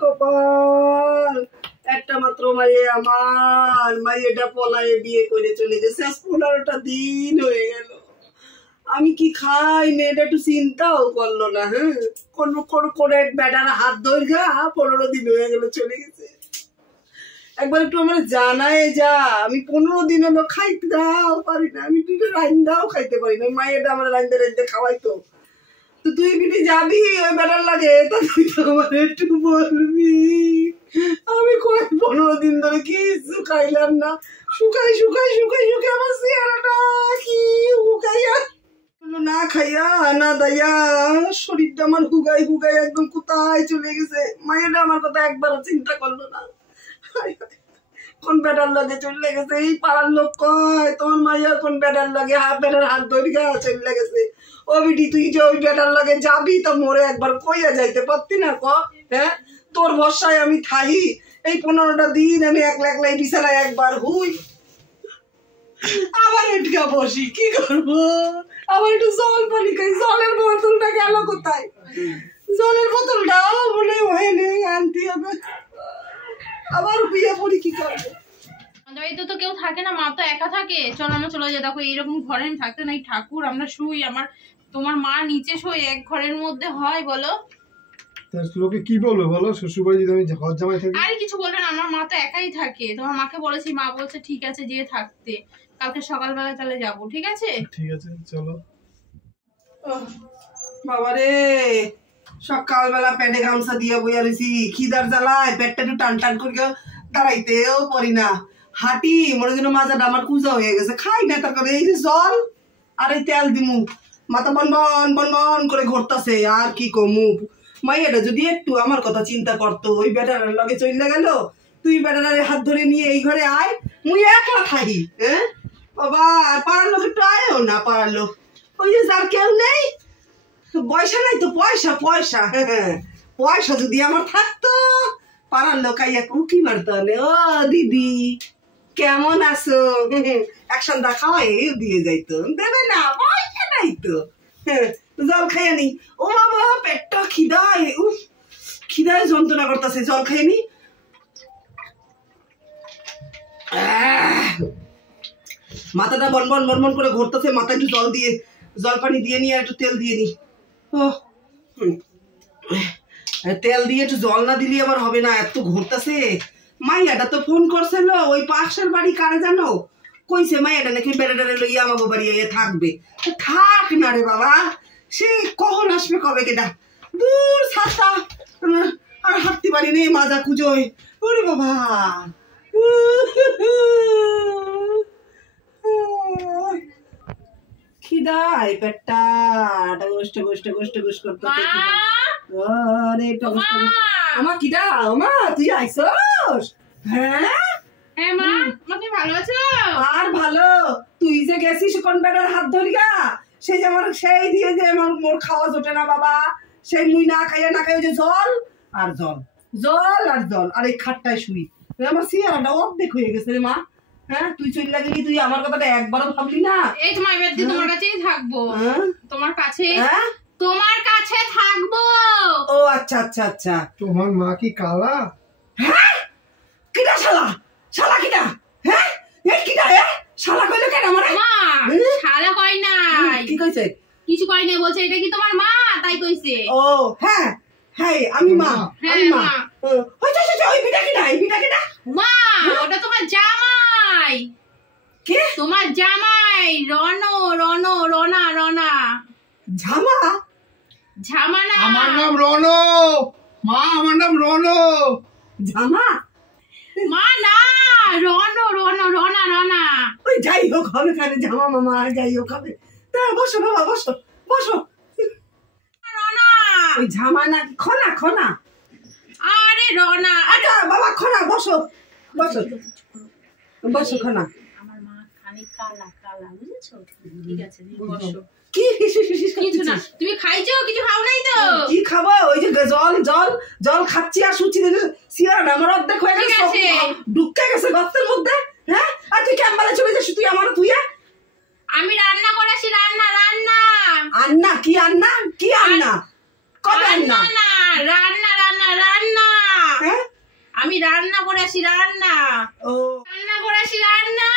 কপাল একটা মাত্র মাইয়ে আমার মাইয়েটা পলায়ে বিয়ে করে চলে গেছে 15টা দিন হয়ে গেল আমি কি খাই মেয়েটা একটু চিন্তাও করলো না হ্যাঁ কোন বেটার হাত ধরে 15 দিন হয়ে গেল চলে গেছে একবার একটু আমার জানায় যা আমি 15 দিন হলো খাইতে দাও পারি না আমি তুই রান্দাও খাইতে পারি না মাইয়েটা আমার রান্দে খাওয়াইতো তো তুই বিটি যাবি ওই বেটার লাগে তা তুই তো আমার একটু বলবি আমি কয়েক 15 দিন ধরে কিছু খাইলাম না শুকাই আমার চেহারাটা কি হুকাইয়া না খাইয়া না দাইয়া শরীরটা আমার হুগাই একদম কোথায় চলে গেছে মায়েরা আমার কথা একবারও চিন্তা করলো না কোন বেটার লাগে চলে গেছে এই পাড়ার লোক কয় তোমার মাইয়া কোন বেটার লাগে বেটার হাত ধরে চলে গেছে ও বিটি তুই যে ওই বেটার লাগে যাবি তো মোরে একবার কইয়া যাইতে পারতি না ক হ্যাঁ তোর ভরসায় আমি থাকি এই 15টা দিন আমি একলাই বিছানায় একবার হুই আবার এটকা বসি কি করবো আবার একটু জল পানি খাই জলের বোতলটা গেল কোথায় জলের বোতলটাও বলে হয়নি আনতে হবে আবার বিয়ে পড়ি কি করবো বাড়িতে তো কেউ থাকে না মা তো একা থাকে চলো আমরা চলে যাই দেখো এইরকম ঘরে থাকতে নাই ঠাকুর আমরা শুই তোমার মা নিচে শোয় এক ঘরের মধ্যে হয় বলো লোকে কি বলবে বলো শ্বশুরবাড়ি যদি আমি ঘর জামাই থাকি আর কিছু বলবে না আমার মা তো একাই থাকে তোমার মাকে বলেছি মা বলছে ঠিক আছে যেয়ে থাকতে কালকে সকালবেলা তাহলে যাবো ঠিক আছে চলো বাবারে সকালবেলা পেটে গামছা দিয়ে বইয়া রয়েছি খিদার জ্বালায় পেটটা একটু টান করে দাঁড়াইতেও পারি না হাঁটি মনে যেন মাজাটা আমার কুজা হয়ে গেছে খাই না তারপরে এই যে জল আর এই তেল দিমু মাথা বন করে ঘুরতাছে আর কি কমু মাইয়াটা যদি একটু আমার কথা চিন্তা করতো ওই বেটার লগে চলে গেল তুই বেটার হাত ধরে নিয়ে এই ঘরে আয় মুই একলা থাকি হ্যাঁ বাবা পাড়ার লোক একটু আয়ও না পাড়ার লোক ওই যে যার কেউ নেই পয়সা নাই তো পয়সা পয়সা যদি আমার থাকতো পাড়ার লোক আইয়া উকি মারতো ও দিদি কেমন আছো এক সন্ধ্যা খাওয়াই দিয়ে যাইতো দেবে না পয়সা নাই তো জল খাইয়া নি ও বাবা পেটটা খিদায় যন্ত্রণা করতেছে জল খাইয়া নি মাথাটা বন করে ঘুরতেছে মাথা একটু জল পানি দিয়ে নি আর একটু তেল দিয়ে নি তেল দিয়ে একটু জল না দিলে আবার হবে না এত ঘুরতেছে মাইয়াটা তো ফোন করছিল ওই পাশের বাড়ি কারে জানো কইছে মাইয়াটা নাকি বেড়াটারে লইয়া আমাকে বাড়ি থাকবে থাক না রে বাবা সে কখন আসবে কবে কেটা দূর ছাতা আর হাঁটতে পারি নেই মাজা কুজোয় ওরে বাবা খিদায় পেটটা গোষ্ঠ করতে আমার কিডা মা তুই আইসস হ্যাঁ মা তুমি ভালো আছো আর ভালো তুই যে গেছিস কোন বেটার হাত ধরিয়া সেই যে আমার সেই দিয়ে যে আমার মোর খাওয়া জোটে না বাবা সেই মুই না খাইয়া যে জল আর এই খাটটায় শুই আমার চেহারাটা অর্ধেক হয়ে গেছে রে মা হ্যাঁ তুই চলে গেলি তুই আমার কথাটা একবারও ভাবলি না এই তোমার বেদি তোমার কাছেই থাকবো তোমার কাছে থাকবো ও আচ্ছা তোমার মা কি কালা হ্যাঁ কিডা শালা কিডা হ্যাঁ এই কিডা শালা কইলো কেন আমার মা শালা কই নাই কি কইছে কিছু কই নাই বলছে এটা কি তোমার মা তাই কইছে ও হ্যাঁ আমি মা ওই বিটা কিডা মা ওটা তোমার জামাই কে তোমার জামাই রনা ঝামা না আমার নাম রনো মা আমার নাম রনো ঝামা মা না রনা ওই যাই হোক হবে খানে ঝামা মামা যাই হোক হবে তা বসো বাবা বসো রনা ওই ঝামা না খনা আরে রনা আচ্ছা বাবা খনা বসো খনা আমার মা খানিক কালা বুঝেছো ঠিক আছে বসো কি কিছু না তুমি খাইছো কিছু খাও নাই তো কি খাবো ওই যে জল খাচ্ছি আর সুচি দিলে সিয়ার আমার অর্ধেক হয়ে গেছে ঢুকে গেছে গর্তের মধ্যে হ্যাঁ আর তুই ক্যাম্বালে চলে যাস তুই আমার তুই আমি রান্না করেছি রান্না কি আন্না কবে আন্না রান্না করে আসি রান্না। ও রান্না করে আসি রান্না।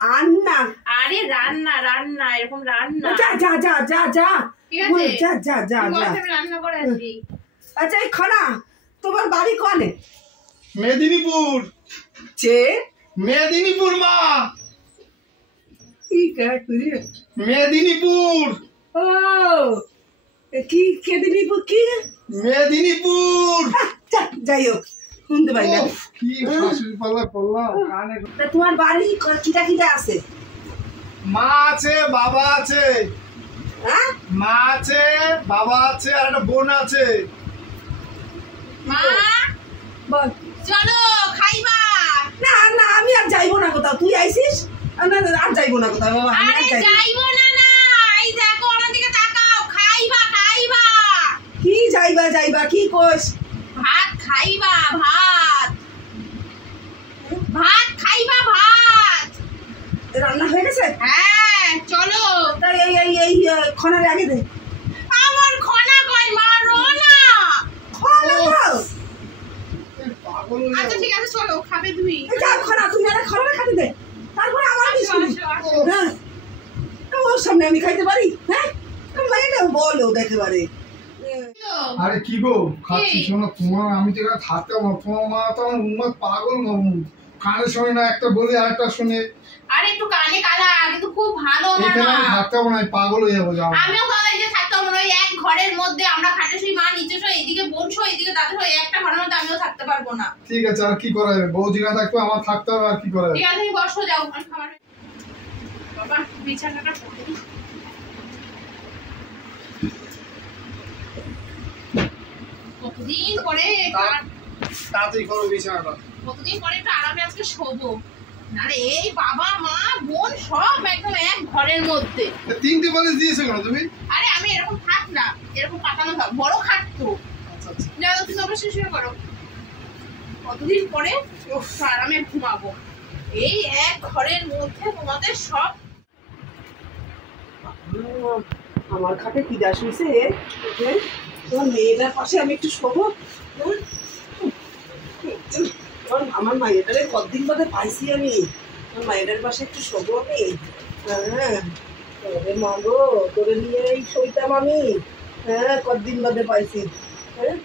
আন্না আরে রান্না রান্না এরকম রান্না। যা যা যা যা যা ঠিক আছে যা যা যা যা আমি রান্না করে আসি। আচ্ছা এই খানা তোমার বাড়ি কোনে? মেদিনীপুর। চে মেদিনীপুর মা। কি তুই? মেদিনীপুর। ও কি মেদিনীপুর কি? মেদিনীপুর। যাই হোক শুনতে পাই না। কি শাশুড়ি পাল্লা পড়লাম কানে। তা তোমার বাড়ি কিটা কিটা আছে? মা আছে, বাবা আছে। হ্যাঁ মা আছে, বাবা আছে, আর একটা বোন আছে। মা বল। চলো খাইবা। না না আমি আর যাইবো না কোথাও, তুই আইছিস না আর যাইবো না কোথাও বাবা, আমি আরে আর যাইবো না। যাইবো না না, এই দেখো আমার দিকে তাকাও, খাইবা খাইবা। কি যাইবা যাইবা কি কইস? ভাত খাইবা ভাত। ভাত খাইবা ভাত। রান্না হয়ে গেছে? হ্যাঁ চলো। তাই এই এই এই খনারে আগে দে। আমার খনা কই মারো না। খনা দাও। পাগল আচ্ছা ঠিক আছে চলো, খাবে তুমি। যা খনা তুমি আরে খনারে খাতে দে, তারপরে আমার কি শুনি? হ্যাঁ ওর সামনে আমি খাইতে পারি? হ্যাঁ মাইনে বলো দেখতে পারে। আরে কি গো খাচ্ছি? শোনো তোমার আমি তো এখানে থাকতে পারবো না। তোমার মা তো আমার উন্মাদ পাগল কানে শোনে না, একটা বলে আরেকটা শুনে। আরে একটু কানে কালা, কিন্তু খুব ভালো এখানে আমি মামা। থাকতে পারবো না, আমি পাগল হয়ে যাবো। যাও আমিও তোমাদের যে থাকতে পারবো না, ওই এক ঘরের মধ্যে আমরা খাটে শুই, মা নিচে শুই, এদিকে বোন শুই, এদিকে দাদা শুই, একটা ঘরের মধ্যে আমিও থাকতে পারবো না। ঠিক আছে, আর কি করা যাবে? বউ যেখানে থাকবে আমার থাকতে হবে, আর কি করা যাবে? ঠিক আছে তুমি বসো, যাও আমি খাবার। বাবা বিছানাটা করে দিই। কতদিন পরে তাড়াতাড়ি করো বিছানাটা। কতদিন পরে একটু আরামে আজকে শোবো। আরে এই বাবা মা বোন সব একদম এক ঘরের মধ্যে। তিনটে বালিশ দিয়েছো কেন তুমি? আরে আমি এরকম খাট না, এরকম পাতানো থাক, বড় খাট তো। আচ্ছা আচ্ছা। যাও তুমি তোমরা শুয়ে করো। কতদিন পরে আরামে ঘুমাবো এই এক ঘরের মধ্যে, তোমাদের সব। আমার খাটে কি দাস হয়েছে? তোমার মেয়েটার পাশে আমি একটু শোবো। আমার মায়েটারে কতদিন বাদে পাইছি আমি, আমার মায়েটার পাশে একটু শোবো আমি। হ্যাঁ তোরে মাগো, তোরে নিয়ে এই শইতাম আমি। হ্যাঁ কতদিন বাদে পাইছি। হ্যাঁ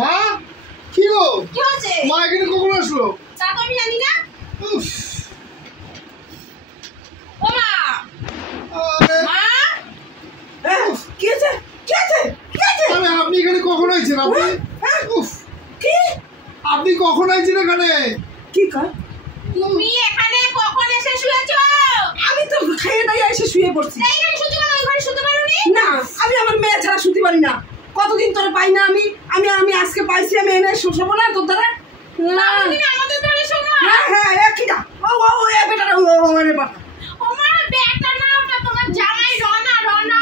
মা কি গো? কি হচ্ছে? মা এখানে কখন আসলো? তা তো আমি জানি না। উফ, ও মা আরে মা হ্যাঁ কি আছে কি আছে কি আছে? আরে আপনি এখানে কখন আইছেন? আপনি হ্যাঁ উফ, কি আপনি কখন আইছেন এখানে? কি কর? তুমি এখানে কখন এসে শুয়েছো? আমি তো খেয়ে নাই এসে শুয়ে পড়ছি। এইখানে শুতে পারো, ওই ঘরে শুতে পারোনি? না আমি আমার মেয়ে ছাড়া শুতে পারি না। কতদিন তোরে পাই না আমি আমি আমি আজকে পাইছি, আমি এনে শোবো না তোর দ্বারা? না তুমি আমাদের ধরে শোনো। হ্যাঁ হ্যাঁ একইটা। ও ও ও এ বেটা ও ও রে বাটা ও মা ব্যাগটা না, ওটা তোমার জামাই রনা রনা।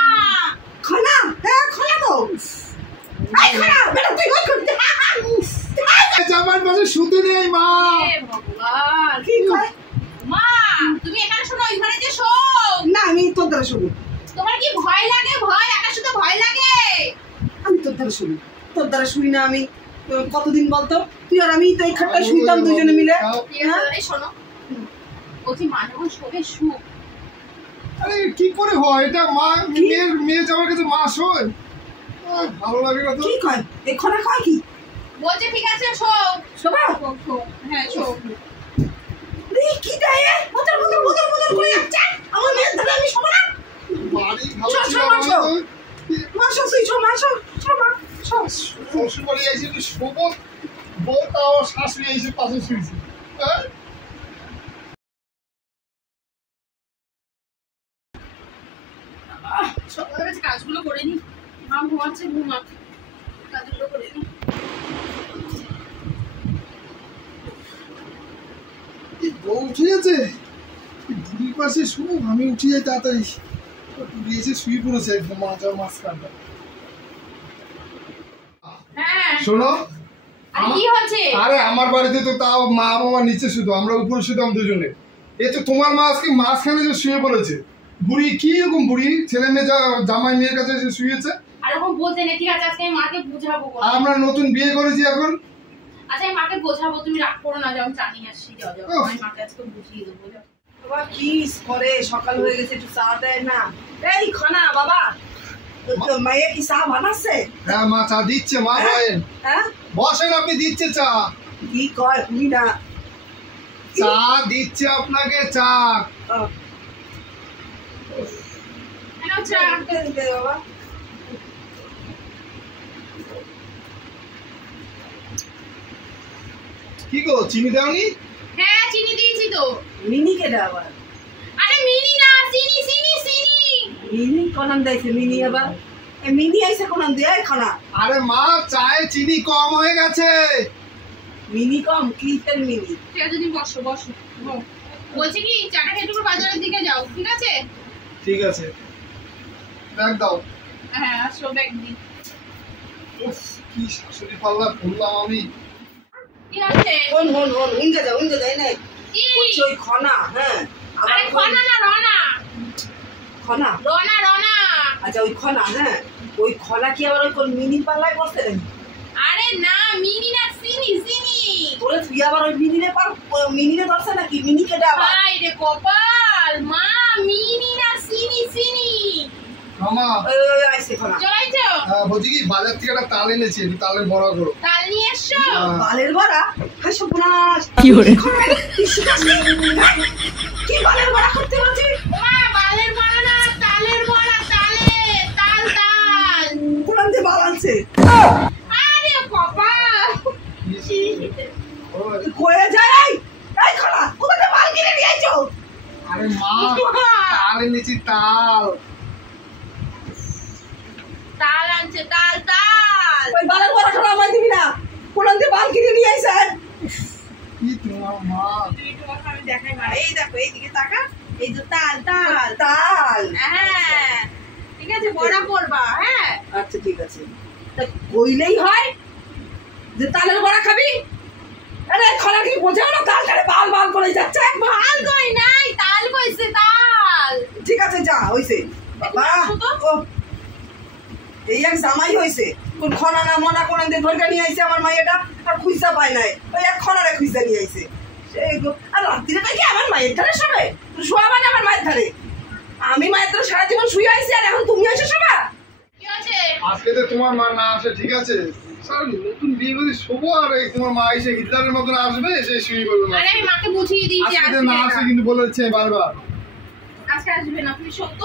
খানা। হ্যাঁ খানা তো আই খানা বেটা তুই ওই করতে। জামার পাশে শুতে নেই মা। হে ভগবান। কি কয়? মা তুমি এখানে শোনো, ওই ঘরে যে শো। না আমি তোর দ্বারা শুনি। তোমার কি ভয় লাগে? ভয় একা শুতে ভয় লাগে? আমি তোর দ্বারা শুনি, তোর দ্বারা শুনি না আমি। কতদিন বলতো তুই আর আমি তো এই খাটটা শুইতাম দুজনে মিলে। এই শোনো, অতি মানব শোবে সুখ। আরে কি করে হয় এটা? মা মেয়ে যাওয়ার কাছে মা শোয়? ভালো লাগে না তো। কি কয় এই খনা কয় কি? বলছে ঠিক আছে শো। শোবা হ্যাঁ শো। কি দেয় মোতর মোতর মোতর মোতর করে যাচ্ছে আমার মেয়ের দ্বারা আমি শোবো না। বাড়ি ভালো শো, ছিল শো, আমার শো। তো। মাসো তুই শো মাসো শো মা শো। শ্বশুর বাড়ি আইসি তুই শোবো, বউ তাও শাশুড়ি আইসে পাশে শুয়েছে। হ্যাঁ সকালে গেছে কাজগুলো করে নি। মা ঘুমাচ্ছে, ঘুমাক, কাজগুলো করে নি। বউ উঠে গেছে, বুড়ির পাশে শুনো, আমি উঠে যাই তাড়াতাড়ি। বুড়ি এসে শুয়ে পড়েছে একদম মাঝখানটা। হ্যাঁ শোনো কি হচ্ছে? আরে আমার বাড়িতে তো তাও মা বাবা নিচে শুধু, আমরা উপরে শুতাম দুজনে। এই তো তোমার মা আজকে মাঝখানে যে শুয়ে পড়েছে। বুড়ি কি রকম বুড়ি, ছেলে মেয়ে জামাই মেয়ের কাছে এসে শুয়েছে। আর এখন বলতে নেই, ঠিক আছে আজকে আমি মাকে বুঝাবো। আমরা নতুন বিয়ে করেছি এখন। আচ্ছা আমি মাকে বোঝাবো, তুমি রাগ করো না, যাও চা নিয়ে আসছি, যাও আমি মাকে আজকে বুঝিয়ে দেবো। বাবা কি করে, সকাল হয়ে গেছে, একটু চা দেয় না? এই খানা বাবা, মাইয়া কি চা বানাচ্ছে? হ্যাঁ মা চা দিচ্ছে, মা বলেন। হ্যাঁ বসেন, আপনি দিচ্ছে চা। কি কয় শুনি না। চা দিচ্ছে আপনাকে, চা। চা বাবা কি গো, চিনি দাওনি? হ্যাঁ চিনি দিয়েছি তো। মিনি কেডা আবার? আরে মিনি না, চিনি চিনি চিনি। মিনি কোনান দেয়ছে? মিনি আবার মিনি আইছে কোনান দেয় খানা? আরে মা চায়ে চিনি কম হয়ে গেছে। মিনি কম? কিসের মিনি? ঠিক আছে তুমি বসো বসো। বলছি কি চাটা খেয়ে একটু বাজারের দিকে যাও, ঠিক আছে? ঠিক আছে, ব্যাগ দাও। হ্যাঁ আসো, ব্যাগ দিই। উফ, কি শাশুড়ি পাল্লা পড়লাম আমি। কি আছে? হন হন হন, উনকে যাই না। কি? ওই খনা, হ্যাঁ। আরে খনা না, রনা। খনা? রনা রনা। আচ্ছা ওই খনা, হ্যাঁ। ওই খনা কি আবার ওই কোন মিনি পাল্লায় বসে নাকি? আরে না, মিনি না, চিনি চিনি। তোরে তুই আবার ওই মিনিরে ধরছে নাকি? মিনি কেডা আবার? হাই রে কপাল, মা মিনি না, চিনি চিনি। মামা ওই আইছে খনা। চলাইছো? বলছি কি, বাজার থেকে একটা তাল এনেছি, একটু তালের বড়া করো। তাল নিয়ে এসছো? বালের বড়া? হাই সর্বনাশ! কি হরে? কি বালের বড়া করতে বলছি? মা বালের বড়া না, তালের বড়া, তালে তাল তাল। কোনান দিয়ে বাল আনছে? আরে কপাল। কয়ে যায় এই খনা, কোথায় থেকে বাল কিনে নিয়ে আইছো? আরে মা তাল এনেছি, তাল। তাল আনছে, তাল তাল। ওই বালের বড়া খাওয়া আমায় দিবি না। কোনান দিয়ে বাল কিনে নিয়ে আইছে? কি তোমার মা? তুই তোমাকে আমি দেখাই মা, এই দেখো এইদিকে তাকা, এই যে তাল তাল। তাল? হ্যাঁ ঠিক আছে, বড়া করবা। হ্যাঁ আচ্ছা ঠিক আছে, তা কইলেই হয় যে তালের বড়া খাবি? আরে খনা কি বোঝাও না, তালটারে বাল বাল করে যাচ্ছে। ভাল কই নাই, তাল কইছে, তাল। ঠিক আছে যা হইছে বাবা। আসো তো। ও, এই এক জামাই হইছে, কোন খনা না মনা কোন দিয়ে ধরে নিয়ে আইছে আমার মাইয়াটা, আর খুঁজা পায় নাই, ওই এক খনারে খুঁজা নিয়ে আইছে। সেই আর রাত্রিরে কি আমার মায়ের ধারে শোবে? শোয়া মানে আমার মায়ের ধারে? আমি মায়ের ধারে সারা জীবন শুয়ে আইছি, আর এখন তুমি এসে শোবা? কি আছে? আজকে তো তোমার মা না আসে, ঠিক আছে? স্যার নতুন বিয়ে করে শোবো, আর এই তোমার মা এসে হিটলারের মতন আসবে, এসে শুয়ে বলবে না। আরে আমি মাকে বুঝিয়ে দিয়েছি আজকে না আসে কিন্তু বলেছে বারবার। আজকে আসবে না, তুমি সত্য।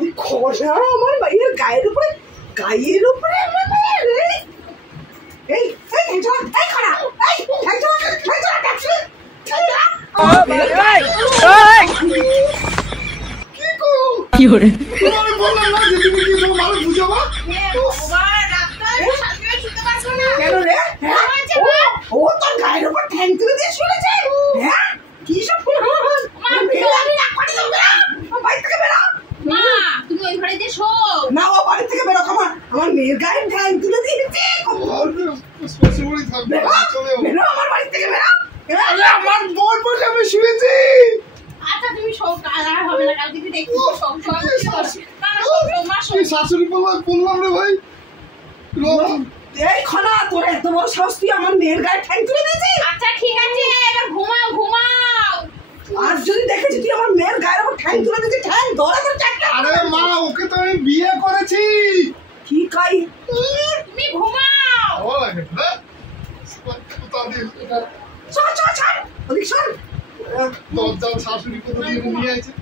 ওই খনা আমার মায়ের গায়ের উপরে আমার মায়ের। এই এই খনা, কি করে তোমার বললাম না যে তুমি কি তোমার মাকে বুঝাবা? কেন রে? ও তোর গায়ের উপর ঠ্যাং তুলে দিয়ে শুনেছে? হ্যাঁ কি সব বাড়ি থেকে বেরো। মা তুমি ওই ঘরে যে শো না, ও বাড়ি থেকে বেরো। আমার মেয়ের গায়ে ঠ্যাং তুলে দিয়েছে। শ্বশুরবাড়ি থাকবে, বেরো আমার বাড়ি থেকে বেরো। আমার বোন বসে আমি শুয়েছি। আচ্ছা তুমি শো, কাল আর হবে না, কালকে দেখি শো শো। শাশুড়ি বললাম রে ভাই। এই খনা, তোর এত বড় সাহস, তুই আমার মেয়ের গায়ে ঠ্যাং তুলে দিয়েছিস? আচ্ছা ঠিক আছে, এবার ঘুমাও ঘুমাও। আর যদি দেখেছি তুই আমার মেয়ের গায়ের উপর ঠ্যাং তুলে দিয়েছিস, ঠ্যাং ধরে করে চারটা। আরে মা, ওকে তো আমি বিয়ে করেছি। কি কাই? তুমি ঘুমাও। ও লাগে না চল চল চল, ওদিক চল। দরজা শাশুড়ি কোথা দিয়ে নিয়ে আছে।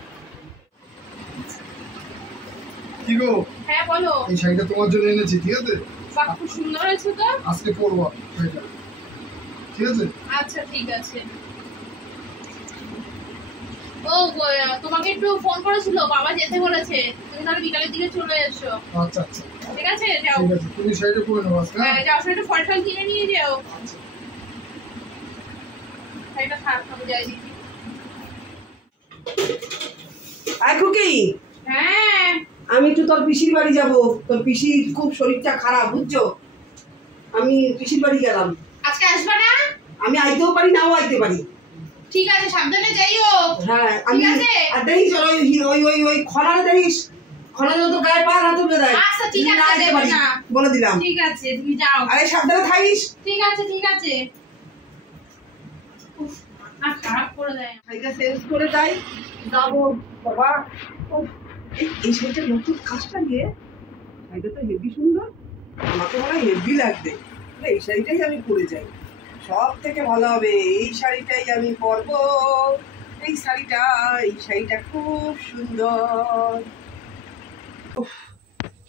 কি গো? হ্যাঁ বলো। এই শাড়িটা তোমার জন্য এনেছি, ঠিক আছে? বাহ খুব সুন্দর হয়েছে তো। আজকে পরবো শাড়িটা, ঠিক আছে? আচ্ছা ঠিক আছে। ও তোমাকে একটু ফোন করেছিল, বাবা যেতে বলেছে, তুমি তাহলে বিকালের দিকে চলে এসো। আচ্ছা আচ্ছা। ঠিক আছে যাও। ঠিক আছে, তুমি শাড়িটা পরে নাও আজকে। হ্যাঁ যাও, সেটা ফল টল কিনে নিয়ে যাও। শাড়িটা থাক, আমি যাই দেখি। খুকি, হ্যাঁ আমি একটু তোর পিসির বাড়ি যাব। তোর পিসির খুব শরীরটা খারাপ, বুঝছো? আমি পিসির বাড়ি গেলাম। আজকে আসবে না? আমি আইতেও পারি, নাও আইতে পারি। ঠিক আছে, সাবধানে যাইও। হ্যাঁ আমি ঠিক আছে। আর দেখিস ওই খরারে দেখিস, খরারে তো গায়ে পা হাত তুলে দেয়। আচ্ছা ঠিক তুমি না আছে, আইতে দেবে পারি, না। বলে দিলাম। ঠিক আছে, তুমি যাও। আরে সাবধানে থাকিস। ঠিক আছে ঠিক আছে। উফ, আর খারাপ করে দেয়। শাড়িটা চেঞ্জ করে যাই, যাবো। বাবা উফ, এই শাড়িটা নতুন কাজটা নিয়ে, শাড়িটা তো হেভি সুন্দর, আমাকে মনে হয় হেভি লাগবে। এই শাড়িটাই আমি পরে যাই, সব থেকে ভালো হবে। এই শাড়িটাই আমি পরবো। এই শাড়িটা খুব সুন্দর। উফ,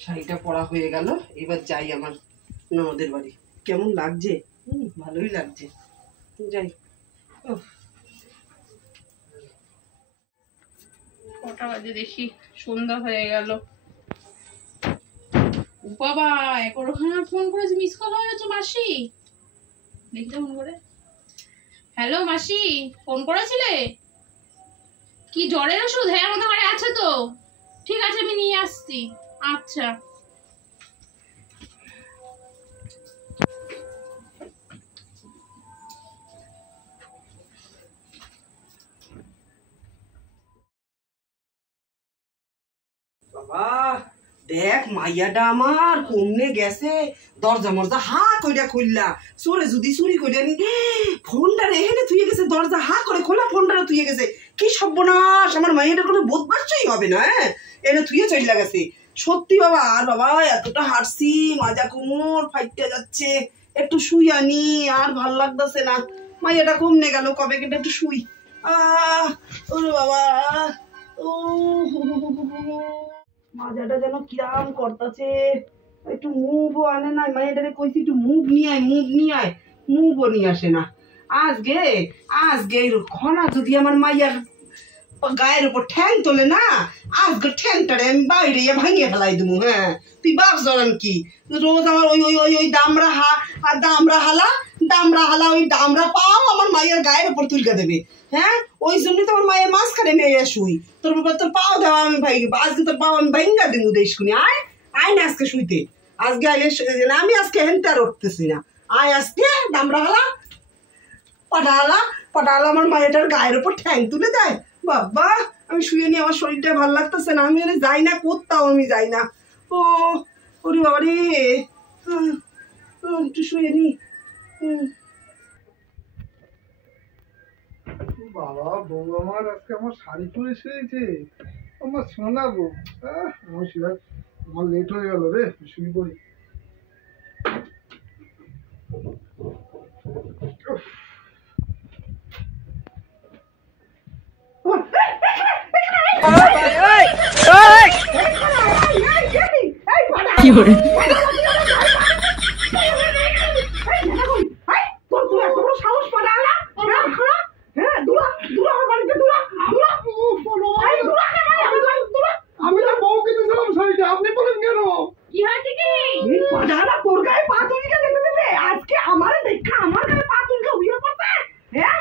শাড়িটা পরা হয়ে গেল, এবার যাই আমার ননদের বাড়ি। কেমন লাগছে? ভালোই লাগছে, যাই। উফ, কটা বাজে দেখি, সন্ধ্যা হয়ে গেল। বাবা ওখানে ফোন করেছে, মিস কল হয়ে গেছে। মাসি দেখতে ফোন করে। হ্যালো মাসি, ফোন করেছিলে? কি জ্বরের ওষুধ? হ্যাঁ আমাদের ঘরে আছে তো। ঠিক আছে আমি নিয়ে আসছি। আচ্ছা বাবা দেখ, মাইয়াটা আমার কমনে গেছে, দরজা মরজা হা কইরা খুললা। চোরে যদি চুরি কইরা নি, ফোনটা রেখে থুয়ে গেছে, দরজা হা করে খোলা, ফোনটা থুয়ে গেছে। কি সর্বনাশ, আমার মাইয়াটার কোনো বোধ বাচ্চাই হবে না। হ্যাঁ এনে থুয়ে চলে গেছে। সত্যি বাবা, আর বাবা এতটা হাঁটছি, মাজা কোমর ফাইটে যাচ্ছে, একটু শুই আনি, আর ভাল লাগতেছে না। মাইয়াটা কমনে গেল, কবে কেটে একটু শুই। ওরে বাবা, ও মাজাটা যেন কিরাম করতেছে, একটু মুভও আনে না। মায়েটারে কইছি একটু মুভ নিয়ে আয়, মুভও নিয়ে আসে না। আজকে খনা যদি আমার মাইয়ার গায়ের উপর ঠ্যাং তোলে না, আজকে ঠ্যাংটারে আমি বাইরে ভাঙিয়ে ফেলাই দেবো। হ্যাঁ তুই বাপ জরান কি, রোজ আমার ওই দামরা হালা ওই দামরা পাও আমার মায়ের গায়ের উপর তুলকে দেবে। হ্যাঁ ওই জন্যই তো আমার মায়ের মাঝখানে মেয়ে শুই। তোর পাও দেওয়া আমি ভাই, আজকে তোর পাও আমি ভাইঙ্গা দেবো দেশকুনি। আয় না আজকে শুইতে, আজকে আইলে আমি আজকে হেনতে আর উঠতেছি না। আয় আজকে দামরা হালা পাটালা আমার মায়েরটার গায়ের উপর ঠ্যাং তুলে দেয়। বাবা আমি শুয়ে নি, আমার শরীরটা ভালো লাগতেছে না। আমি যাই না, কোথাও আমি যাই না। ওরে বাবা রে, একটু শুয়ে নি। বাবা, বউ আমার আজকে আমার শাড়ি পরে শুয়েছে, আমার সোনা বউ। আমার শুয়ে, আমার লেট হয়ে গেল রে, শুয়ে পড়ি। কি করে আমি তো বউকে দিয়েছিলাম শাড়িটা, আপনি বলেন কেন? কি হয়েছে কি? তোর গায়ে পা তুলকে দেখতে আজকে আমার দেখা আমার গায়ে পা তুলকে উইয়ে পড়তে। হ্যাঁ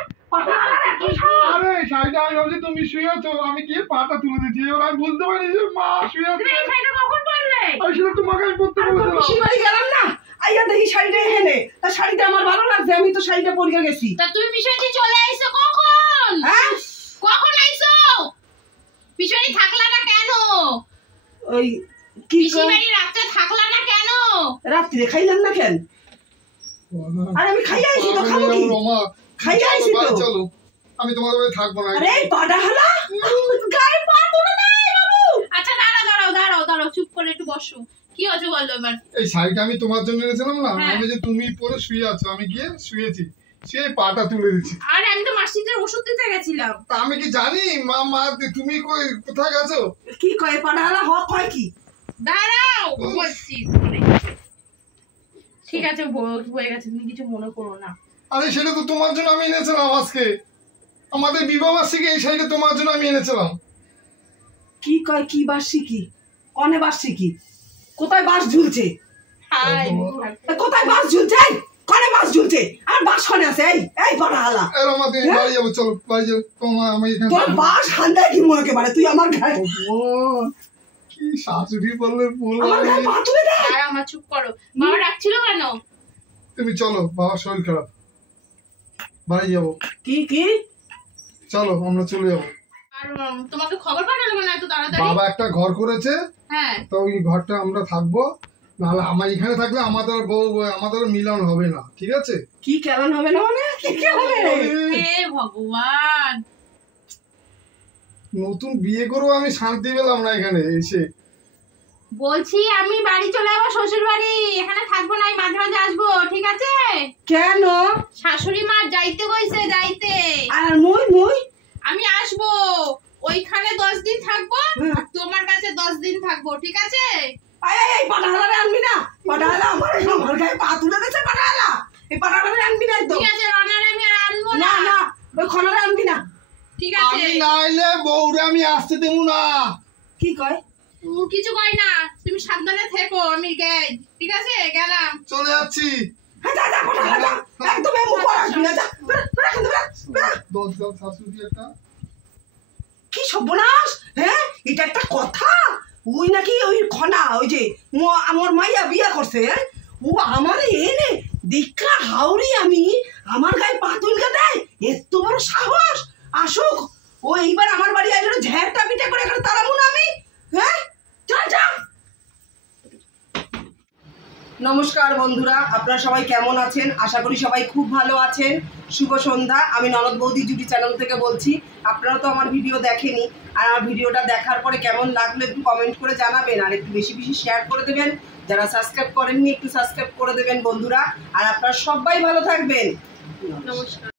আরে শাড়িটা আমি ভাবছি তুমি শুয়ে আছো, আমি গিয়ে পাটা তুলে দিচ্ছি, এবার আমি বুঝতে পারি যে মা শুয়ে আছে। তুমি এই শাড়িটা কখন পরলে? আমি সেটা তোমাকে আমি পরতে বলেছিলাম। পিসির বাড়ি গেলাম না, আইয়া দেখি শাড়িটা এখানে, তা শাড়িটা আমার ভালো লাগছে, আমি তো শাড়িটা পরে গেছি। তা তুমি পিছনে চলে আইছো কখন? হ্যাঁ কখন আইছো? পিছনে থাকলা না কেন? ওই কি পিসির বাড়ি রাতে থাকলা না কেন? রাত্রে খাইলাম না কেন? আরে আমি খাইয়া আইছি তো, খাবো কি? খাইয়া আইছি তো। চলো, আমি তোমার বাড়ি থাকবো না। আরে পাটা হালা গায়ে পা তুলে দেয় বাবু। আচ্ছা দাঁড়াও, চুপ করে একটু বসো। কি হচ্ছে বলো এবার? এই শাড়িটা আমি তোমার জন্য এনেছিলাম না, হ্যাঁ। আমি যে তুমি পরে শুয়ে আছো, আমি গিয়ে শুয়েছি, সেই পাটা তুলে দিচ্ছি। আরে আমি তো মাসিদের ওষুধ দিতে গেছিলাম। তা আমি কি জানি মা তুমি কোথায় গেছো? কি কয় পাটা হালা কয় কি? দাঁড়াও বলছি। ঠিক আছে হয়ে গেছে, তুমি কিছু মনে করো না। আরে সেটা তো তোমার জন্য আমি এনেছিলাম আজকে, আমাদের বিবাহ বার্ষিকী এই শাড়িটা তোমার জন্য আমি এনেছিলাম। কি কয় কি বার্ষিকী? কনে বার্ষিকী? কোথায় বাঁশ ঝুলছে? হাই কোথায় বাঁশ ঝুলছে? কনে বাঁশ ঝুলছে? আমার বাঁশ কনে আছে? এই বড় হালা, বাড়ি যাবো, চলো বাড়ি যাবো। তোমার আমি এখানে তোর বাঁশ হান্দায় কি মনে একেবারে? তুই আমার গায়ে কি শাশুড়ি বললে আমার গায়ে পা তুলে দে। আর আমার চুপ করো। বাবা ডাকছিল কেন? তুমি চলো, বাবার শরীর খারাপ, বাড়ি যাবো। কি কি? চলো আমরা চলে যাবো। আর তোমাকে খবর পাঠালো কেন এত তাড়াতাড়ি? বাবা একটা ঘর করেছে, হ্যাঁ তো ওই ঘরটা আমরা থাকবো, নাহলে আমার এখানে থাকলে আমাদের আমাদের মিলন হবে না, ঠিক আছে? কি কেমন হবে না মানে? কি হবে? হে ভগবান, নতুন বিয়ে করেও আমি শান্তি পেলাম না এখানে এসে। বলছি আমি বাড়ি চলে যাবো, শ্বশুর বাড়ি। এখানে থাকবো না, মাঝে মাঝে আসবো, ঠিক আছে? কেন? শাশুড়ি মা যাইতে কইছে, যাইতে। আর মুই মুই আমি আসবো, ওইখানে 10 দিন থাকবো, আর তোমার কাছে 10 দিন থাকবো, ঠিক আছে? এই পাটাহালারে আনবি না? পাটাহালা আমার গায়ে পা তুলে দিয়েছে। পাটাহালা, এই পাটাহালারে আনবি না একদম। ঠিক আছে, রনার আমি আর আনবো না না। না, ওই খনারে আনবি না। ঠিক আছে, আমি নাইলে বউরে আমি আসতে দেবো না। কি কয়? কিছু কই না, তুমি সাবধানে থেকো, আমি যাই, ঠিক আছে? গেলাম। চলে যাচ্ছি। হ্যাঁ যা যা, পাটাহালা যা, একদম এই মুখ আর আসবি না, যা বেরা, বেরা, এখান থেকে বেরা, বেরা। দশজন শাশুড়ি একটা। কি সর্বনাশ! হ্যাঁ, এটা একটা কথা? ওই নাকি ওই খনা, ওই যে আমার মাইয়া বিয়া করছে, হ্যাঁ? ও আমার এনে দেখা হাওড়ি আমি আমার গায়ে পা তুলকে দেয়, এত বড় সাহস! আসুক ও এইবার আমার বাড়ি আইলো, ঝেড়টা পিঠা করে এখানে তাড়াবো না আমি, হ্যাঁ? চল চল। নমস্কার বন্ধুরা, আপনারা সবাই কেমন আছেন? আশা করি সবাই খুব ভালো আছেন। শুভ সন্ধ্যা। আমি ননদ বৌদি জুটি চ্যানেল থেকে বলছি। আপনারা তো আমার ভিডিও দেখেনি, আর আমার ভিডিওটা দেখার পরে কেমন লাগলো একটু কমেন্ট করে জানাবেন, আর একটু বেশি বেশি শেয়ার করে দেবেন। যারা সাবস্ক্রাইব করেননি একটু সাবস্ক্রাইব করে দেবেন বন্ধুরা। আর আপনারা সবাই ভালো থাকবেন। নমস্কার।